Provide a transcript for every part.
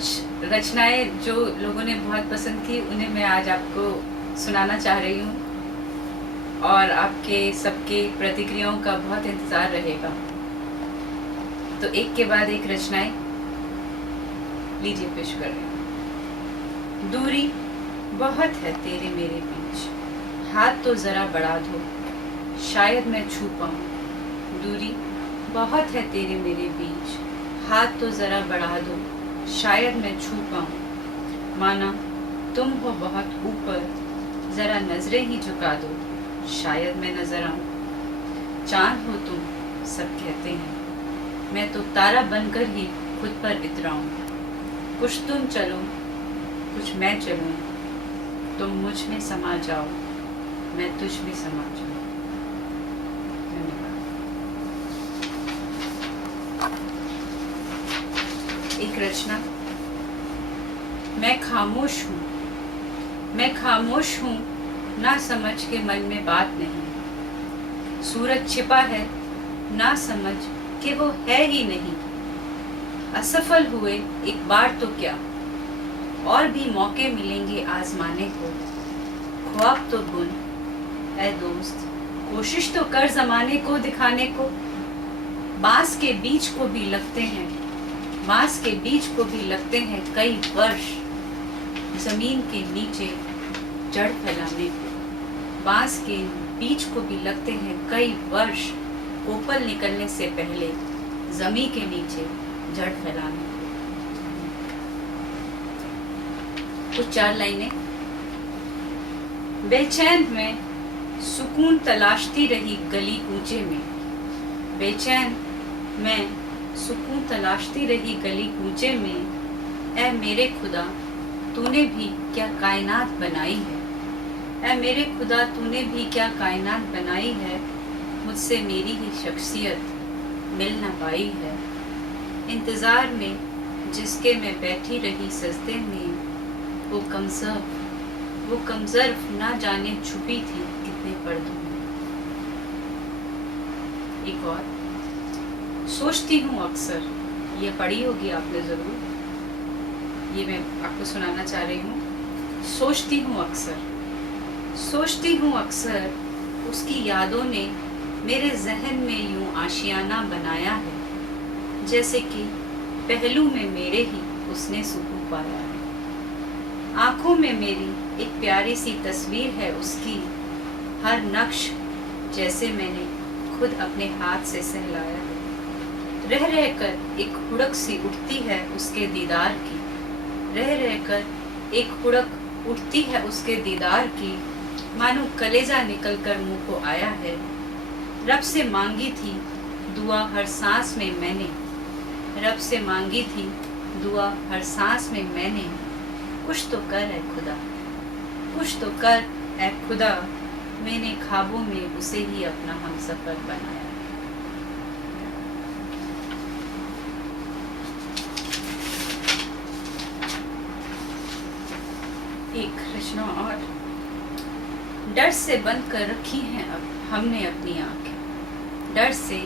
कुछ रचनाएं जो लोगों ने बहुत पसंद की उन्हें मैं आज आपको सुनाना चाह रही हूँ और आपके सबके प्रतिक्रियाओं का बहुत इंतज़ार रहेगा। तो एक के बाद एक रचनाएं लीजिए पेश कर रहे हैं। दूरी बहुत है तेरे मेरे बीच, हाथ तो ज़रा बढ़ा दो, शायद मैं छू पाऊँ। दूरी बहुत है तेरे मेरे बीच, हाथ तो ज़रा बढ़ा दो, शायद मैं छू पाऊँ। माना तुम हो बहुत ऊपर, ज़रा नज़रें ही झुका दो, शायद मैं नज़र आऊँ। चाँद हो तुम सब कहते हैं, मैं तो तारा बनकर ही खुद पर इतराऊँ। कुछ तुम चलो कुछ मैं चलूँ, तुम मुझ में समा जाओ, मैं तुझ में समा जाऊँ। धन्यवाद। एक रचना। मैं खामोश हूँ, मैं खामोश हूँ, ना समझ के मन में बात नहीं। सूरज छिपा है, ना समझ कि वो है ही नहीं। असफल हुए एक बार तो क्या, और भी मौके मिलेंगे आजमाने को। ख्वाब तो बुन ऐ दोस्त, कोशिश तो कर ज़माने को दिखाने को। बांस के बीज को भी लगते हैं, बांस के बीज को भी लगते हैं कई वर्ष ज़मीन के नीचे जड़ फैलाने को। बांस के बीज को भी लगते हैं कई वर्ष कोपल निकलने से पहले ज़मीन के नीचे जड़ फैलाने को। कुछ 4 लाइनें। बेचैन में सुकून तलाशती रही गली कूचे में, बेचैन मैं सुकून तलाशती रही गली कूचे में। ऐ मेरे खुदा तूने भी क्या कायनात बनाई है, ऐ मेरे खुदा तूने भी क्या कायनात बनाई है। मुझसे मेरी ही शख्सियत मिल ना पाई है। इंतज़ार में जिसके मैं बैठी रही सजदे में, वो कमज़र्फ ना जाने छुपी थी कितने पर्दों में। एक और। सोचती हूँ अक्सर, ये पढ़ी होगी आपने ज़रूर, ये मैं आपको सुनाना चाह रही हूँ। सोचती हूँ अक्सर, सोचती हूँ अक्सर, उसकी यादों ने मेरे जहन में यूं आशियाना बनाया है, जैसे कि पहलू में मेरे ही उसने सुकून पाया है। आँखों में मेरी एक प्यारी सी तस्वीर है उसकी, हर नक्श जैसे मैंने खुद अपने हाथ से सहलाया है। रह रहकर एक हुड़क सी उठती है उसके दीदार की, रह रहकर एक हुड़क उठती है उसके दीदार की। मानो कलेजा निकल कर मुँह को आया है। रब से मांगी थी दुआ हर सांस में मैंने, रब से मांगी थी दुआ हर सांस में मैंने। कुछ तो कर ऐ खुदा, कुछ तो कर ऐ खुदा, मैंने ख्वाबों में उसे ही अपना हमसफर बनाया। एक रचना और। डर से बंद कर रखी हैं अब हमने अपनी आंखें, डर से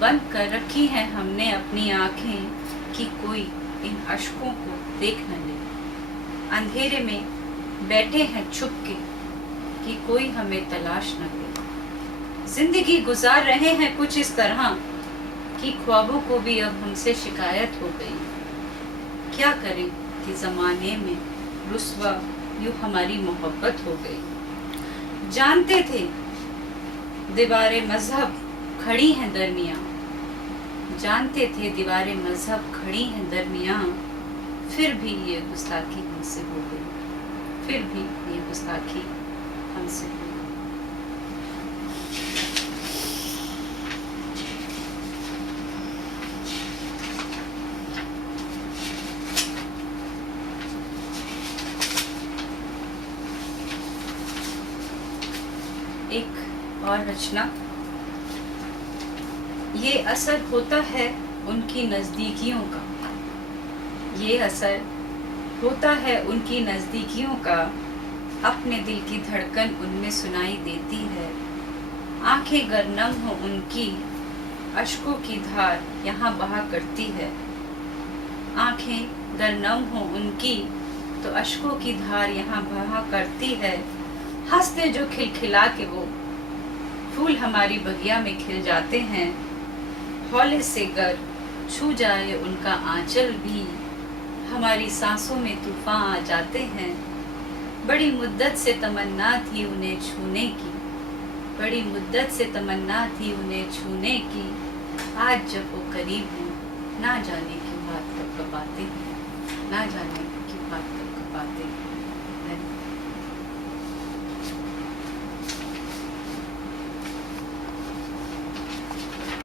बंद कर रखी हैं हमने अपनी आंखें, कि कोई इन अश्कों को देख न ले। अंधेरे में बैठे हैं छुप के, कि कोई हमें तलाश न ले। जिंदगी गुजार रहे हैं कुछ इस तरह, कि ख्वाबों को भी अब हमसे शिकायत हो गई। क्या करें कि ज़माने में रुस्वा यूँ हमारी मोहब्बत हो गई। जानते थे दीवारें मजहब खड़ी हैं दरमियाँ, जानते थे दीवारें मजहब खड़ी हैं दरमियाँ, फिर भी ये गुस्ताखी हमसे हो गई, फिर भी ये गुस्ताखी हमसे हो गई। एक और रचना। ये असर होता है उनकी नज़दीकियों का, ये असर होता है उनकी नज़दीकियों का। अपने दिल की धड़कन उनमें सुनाई देती है। आंखें गर नम हो उनकी, अश्कों की धार यहाँ बहा करती है। आंखें गर नम हो उनकी तो अश्कों की धार यहाँ बहा करती है। हंसते जो खिलखिला के वो फूल हमारी बगिया में खिल जाते हैं। हौले से गर छू जाए उनका आंचल भी हमारी सांसों में तूफान आ जाते हैं। बड़ी मुद्दत से तमन्ना थी उन्हें छूने की, बड़ी मुद्दत से तमन्ना थी उन्हें छूने की। आज जब वो करीब हूँ ना जाने क्यों बात कब कब आते हैं, ना जाने क्यों बात कब कब आते हैं।